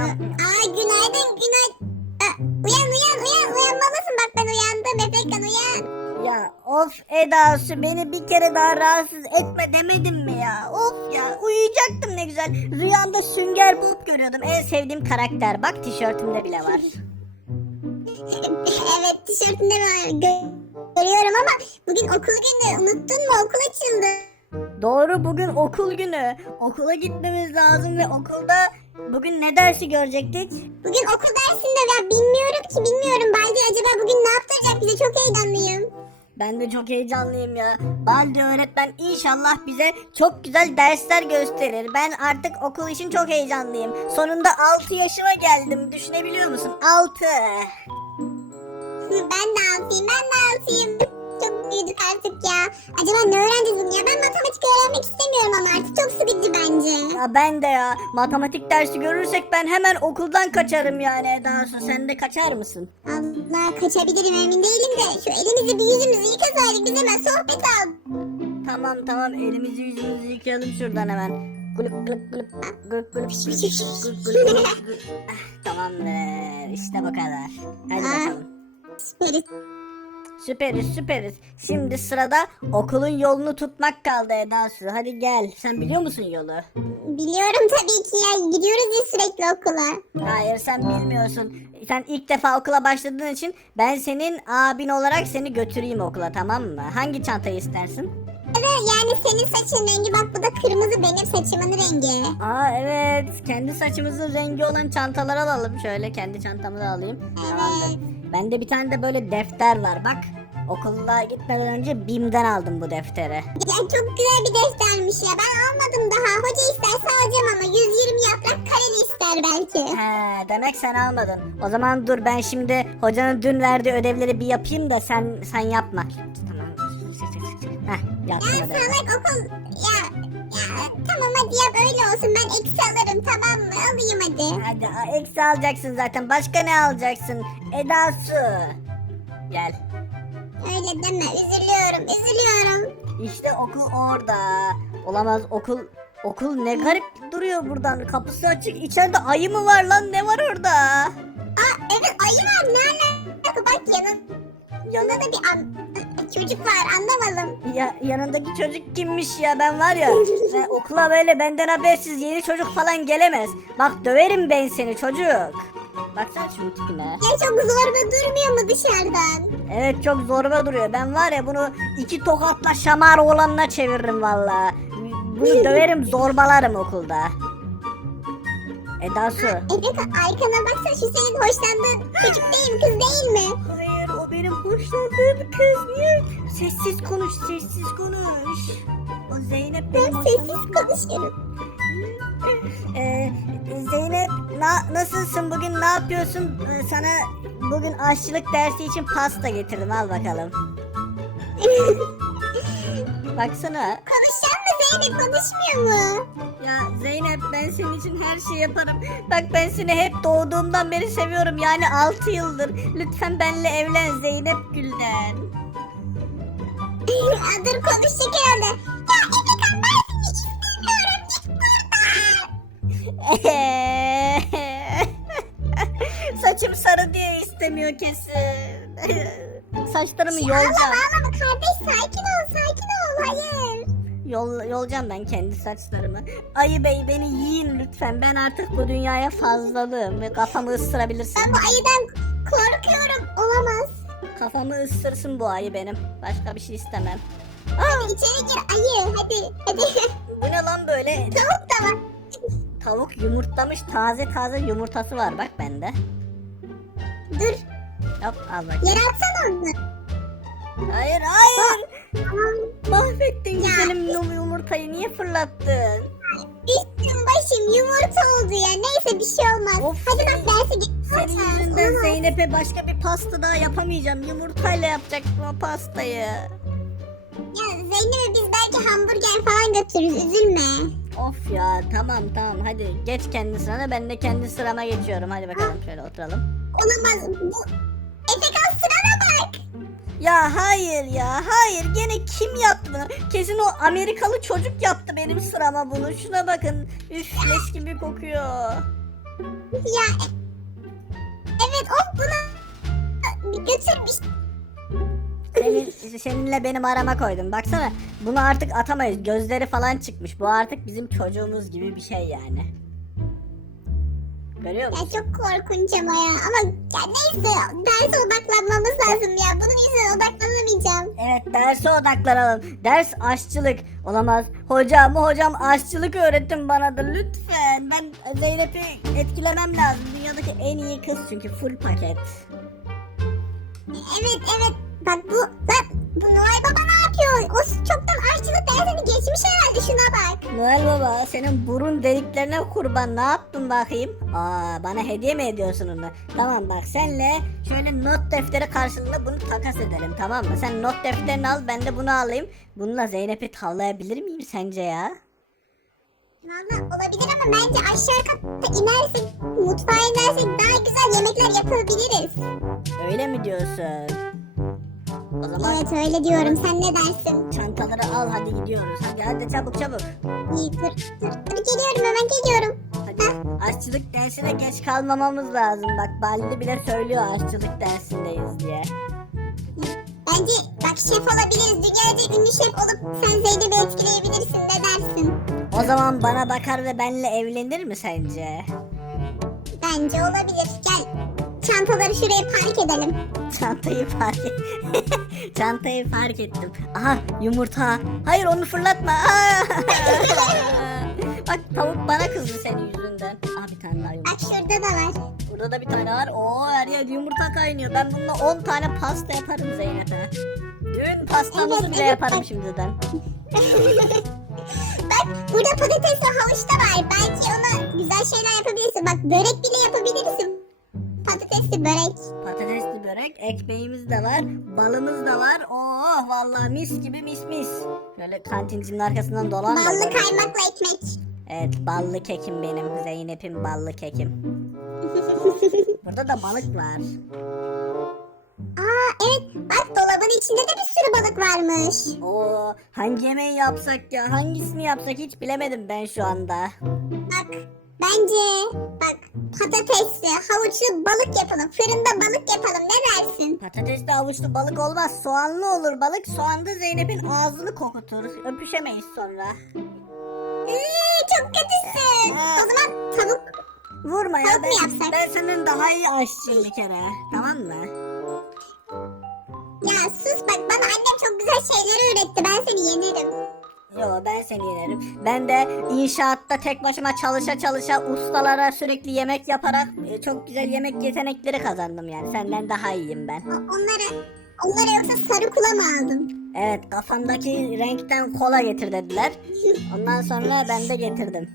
Aa günaydın günaydın. Aa, uyan uyan uyan uyanmalısın bak ben uyandım Efekan uyan. Ya of Eda Su beni bir kere daha rahatsız etme demedim mi ya? Of ya uyuyacaktım ne güzel. Rüyamda sünger Bob görüyordum. En sevdiğim karakter. Bak tişörtümde bile var. evet tişörtünde var gö- görüyorum ama bugün okul günü unuttun mu okul açıldı. Doğru bugün okul günü. Okula gitmemiz lazım ve okulda bugün ne dersi görecektik? Bugün okul dersinde ya bilmiyorum ki bilmiyorum. Baldi acaba bugün ne yaptıracak bize çok heyecanlıyım. Ben de çok heyecanlıyım ya. Baldi öğretmen inşallah bize çok güzel dersler gösterir. Ben artık okul için çok heyecanlıyım. Sonunda 6 yaşıma geldim. Düşünebiliyor musun? 6. Ben de altıyım ben de altıyım çok büyüdük artık ya. Acaba ne öğreneceğiz bunu ya? Ben matematik öğrenmek istemiyorum ama artık çok sıkıcı bence. Ya ben de ya. Matematik dersi görürsek ben hemen okuldan kaçarım yani Eda Asu. Sen de kaçar mısın? Allah kaçabilirim emin değilim de. Şu elimizi bir yüzümüzü yıkasaydık biz hemen sohbet al. Tamam tamam elimizi yüzümüzü yıkayalım şuradan hemen. Gulup gulup gulup gulup gulup gulup gulup gulup. Ah, Tamamdır. İşte bu kadar. Hadi Aa. bakalım. Süperiz. Süperiz süperiz. Şimdi sırada okulun yolunu tutmak kaldı Eda Su. Hadi gel. Sen biliyor musun yolu? Biliyorum tabii ki ya gidiyoruz ya sürekli okula. Hayır sen bilmiyorsun. Sen ilk defa okula başladığın için ben senin abin olarak seni götüreyim okula tamam mı? Hangi çantayı istersin? Evet yani senin saçın rengi bak bu da kırmızı benim saçımın rengi. Aa evet. Kendi saçımızın rengi olan çantalar alalım. Şöyle kendi çantamı da alayım. Tamamdır. Bende bir tane de böyle defter var bak. Okula gitmeden önce BİM'den aldım bu defteri. Ya çok güzel bir deftermiş ya ben almadım daha. Hoca isterse alacağım ama 120 yaprak kareli ister belki. He, demek sen almadın. O zaman dur ben şimdi hocanın dün verdiği ödevleri bir yapayım da sen sen yapma. Tamam. Heh, yaptım Ya ödevi. salak okul ya tamam hadi yap öyle olsun ben eksi alırım tamam mı alayım hadi. Hadi a- eksi alacaksın zaten. Başka ne alacaksın? Eda Su. Gel. Öyle deme üzülüyorum üzülüyorum. İşte okul orada. Olamaz okul okul ne garip duruyor buradan. Kapısı açık. İçeride ayı mı var lan? Ne var orada? Aa evet ayı var ne alaka bak yanın yanında da bir an, çocuk var anlamadım. Ya yanındaki çocuk kimmiş ya? Ben var ya. ben okula böyle benden habersiz yeni çocuk falan gelemez. Bak döverim ben seni çocuk. Baksana şunun tipine. Ya çok zorba durmuyor mu dışarıdan? Evet çok zorba duruyor. Ben var ya bunu iki tokatla şamar olanına çeviririm valla. Bunu döverim zorbalarım okulda. Eda Su. Evet arkana baksana şu senin hoşlandığın çocuk değil mi kız değil mi? Hoşlandığım kız. Niye? Sessiz konuş sessiz konuş. O Zeynep Ben sessiz hoşlandığım konuşuyorum. Ee, Zeynep na- nasılsın bugün ne yapıyorsun? Ee, sana bugün aşçılık dersi için pasta getirdim al bakalım. Baksana. Zeynep konuşmuyor mu? Ya Zeynep ben senin için her şeyi yaparım. Bak ben seni hep doğduğumdan beri seviyorum yani 6 yıldır. Lütfen benimle evlen Zeynep Gülden. Dur konuşacak herhalde. Ya Efekan ben seni istemiyorum git buradan. Saçım sarı diye istemiyor kesin. Saçlarımı Ağlama yolacağım. ağlama kardeş sakin ol sakin ol hayır. Yol, yolacağım ben kendi saçlarımı. Ayı bey beni yiyin lütfen. Ben artık bu dünyaya fazlalığım ve kafamı ısırabilirsin. Ben bu ayıdan korkuyorum olamaz. Kafamı ısırsın bu ayı benim. Başka bir şey istemem. Hadi içeri gir ayı hadi hadi. Bu ne lan böyle? Tavuk da var. Tavuk yumurtlamış taze taze yumurtası var bak bende. Dur Hop al bak. yere atsana onu. Hayır hayır. Tamam. Mahvettin güzelim yum- yumurtayı niye fırlattın? Üstüm başım yumurta oldu ya. Neyse bir şey olmaz. Of, Hadi bak derse git. Senin yüzünden Zeynep'e başka bir pasta daha yapamayacağım. Yumurtayla yapacaktım o pastayı. Ya Zeynep'e biz belki hamburger falan götürürüz. Üzülme. Of ya tamam tamam hadi geç kendi sırana ben de kendi sırama geçiyorum. Hadi bakalım şöyle oturalım. Olamaz. Bu... Bak. Ya hayır ya hayır gene kim yaptı bunu? Kesin o Amerikalı çocuk yaptı benim sırama bunu. Şuna bakın üf leş gibi kokuyor. Ya evet buna bir götürmüş. Senin, seninle benim arama koydum. Baksana bunu artık atamayız. Gözleri falan çıkmış. Bu artık bizim çocuğumuz gibi bir şey yani. Görüyor musun? Ya çok korkunç ama ya. Ama ya neyse derse odaklanmamız lazım ya. Bunun yüzünden odaklanamayacağım. Evet derse odaklanalım. Ders aşçılık. Olamaz. Hocam hocam aşçılık öğretin bana da lütfen. Ben Zeynep'i etkilemem lazım. Dünyadaki en iyi kız çünkü full paket. Evet evet. Bak bu lan bu Noel Baba ne yapıyor? O çoktan aşçılık dersini geçmiş herhalde şuna bak. Noel Baba senin burun deliklerine kurban ne yaptın bakayım? Aa bana hediye mi ediyorsun onu? Tamam bak senle şöyle not defteri karşılığında bunu takas edelim tamam mı? Sen not defterini al ben de bunu alayım. Bununla Zeynep'i tavlayabilir miyim sence ya? Valla olabilir ama bence aşağı katta inersek mutfağa inersek daha güzel yemekler yapabiliriz. Öyle mi diyorsun? O zaman Evet öyle diyorum. Sen ne dersin? çantaları al hadi gidiyoruz. Hadi hadi çabuk çabuk. İyi dur dur. Dur geliyorum hemen geliyorum. Hadi aşçılık dersine geç kalmamamız lazım. Bak Balli bile söylüyor aşçılık dersindeyiz diye. Bence bak şef olabiliriz. Dünyaca ünlü şef olup sen Zeynep'i etkileyebilirsin. Ne dersin? O zaman bana bakar ve benimle evlenir mi sence? Bence olabilir. Gel çantaları şuraya park edelim. Çantayı fark Çantayı fark ettim. Aha yumurta. Hayır onu fırlatma. Bak tavuk bana kızdı senin yüzünden. Aha bir tane daha yumurta. Bak şurada da var. Burada da bir tane var. Oo her yer yumurta kaynıyor. Ben bununla 10 tane pasta yaparım Zeynep'e. Düğün pastamızı Evet, bile evet, yaparım bak. şimdiden. Bak burada patates ve havuç da var. Belki ona güzel şeyler yapabilirsin. Bak börek bile yapabilirsin. Patatesli börek. Patatesli börek, ekmeğimiz de var, balımız da var. Oh vallahi mis gibi mis mis. Şöyle kantincinin arkasından dolan Ballı böyle. kaymakla ekmek. Evet ballı kekim benim. Zeynep'in ballı kekim. Burada da balık var. Aa evet bak dolabın içinde de bir sürü balık varmış. Oo hangi yemeği yapsak ya? Hangisini yapsak hiç bilemedim ben şu anda. Bak bence bak patatesli havuçlu balık yapalım. Fırında balık yapalım ne dersin? Patatesli avuçlu balık olmaz. Soğanlı olur balık. Soğanda Zeynep'in ağzını kokutur. Öpüşemeyiz sonra. Ee, çok kötüsün. Aa. O zaman tavuk Vurma ya Tavuk mu ben, yapsak? ben senden daha iyi aşçıyım bir kere. Tamam mı? ya sus bak bana annem çok güzel şeyler öğretti. Ben seni yenerim. Yo ben seni yenerim. Ben de inşaatta tek başıma çalışa çalışa ustalara sürekli yemek yaparak e, çok güzel yemek yetenekleri kazandım yani. Senden daha iyiyim ben. O- Onları onları yoksa sarı kula mı aldın? Evet kafamdaki renkten kola getir dediler. Ondan sonra ben de getirdim.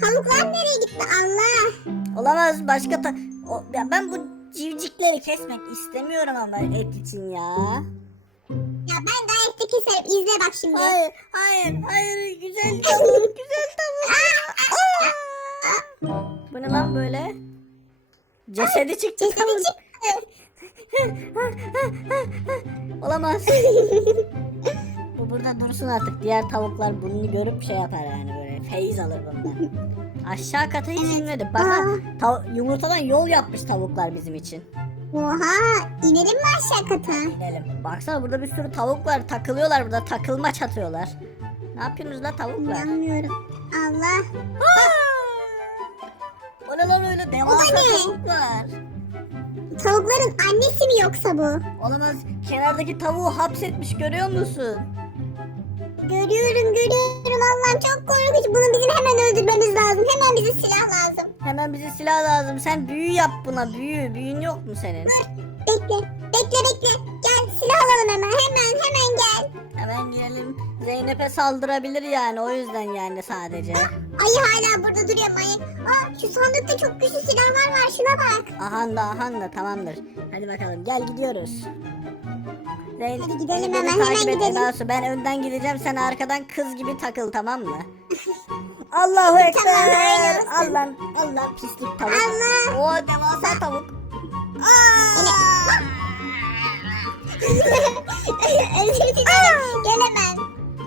Tavuklar nereye gitti Allah? Olamaz başka ta... O, ya ben bu civcikleri kesmek istemiyorum ama et için ya. Ya de keserim. İzle bak şimdi. Hayır, hayır, hayır. Güzel tavuk, güzel tavuk. Bu ne lan böyle? Cesedi çıktı Cesedi çıktı. Olamaz. Bu burada dursun artık. Diğer tavuklar bunu görüp şey yapar yani böyle. Feyiz alır bundan. Aşağı kata hiç inmedik. Bak yumurtadan yol yapmış tavuklar bizim için. Oha inelim mi aşağı kata? Gidelim. Baksana burada bir sürü tavuk var. Takılıyorlar burada. Takılma çatıyorlar. Ne yapıyorsunuz la tavuklar? İnanmıyorum. Allah. O ne lan öyle devasa ne? tavuklar. Tavukların annesi mi yoksa bu? Olamaz. Kenardaki tavuğu hapsetmiş görüyor musun? Görüyorum görüyorum Allah'ım çok korkunç. Bunu bizim hemen öldürmemiz lazım. Hemen bize silah lazım. Hemen bize silah lazım. Sen büyü yap buna büyü. Büyün yok mu senin? Bekle. Bekle bekle. Gel silah alalım hemen. Hemen hemen gel. Hemen girelim. Zeynep'e saldırabilir yani o yüzden yani sadece. Ayı hala burada duruyor ayı. Aa şu sandıkta çok güçlü silahlar var. Şuna bak. Ahan da ahan da tamamdır. Hadi bakalım gel gidiyoruz. Zeyn Hadi gidelim beni hemen, takip hemen et gidelim. Ben önden gideceğim sen arkadan kız gibi takıl tamam mı? Allahu Ekber. Tamam. Allah Allah pislik tavuk. Allah. Oo devasa tavuk. Özür dilerim. Gelemem.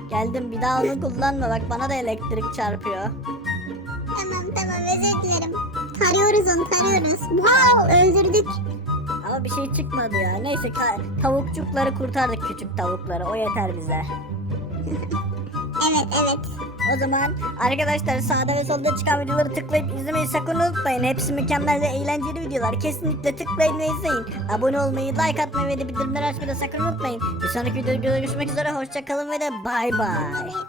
Geldim bir daha onu kullanma bak bana da elektrik çarpıyor. Tamam tamam özür dilerim. Tarıyoruz onu tarıyoruz. Wow öldürdük. Ama bir şey çıkmadı ya. Neyse tavukçukları kurtardık küçük tavukları. O yeter bize. Evet evet. O zaman arkadaşlar sağda ve solda çıkan videoları tıklayıp izlemeyi sakın unutmayın. Hepsi mükemmel ve eğlenceli videolar. Kesinlikle tıklayın ve izleyin. Abone olmayı, like atmayı ve de bildirimleri açmayı da sakın unutmayın. Bir sonraki videoda görüşmek üzere. Hoşçakalın ve de bay bay.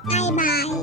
Bay bay.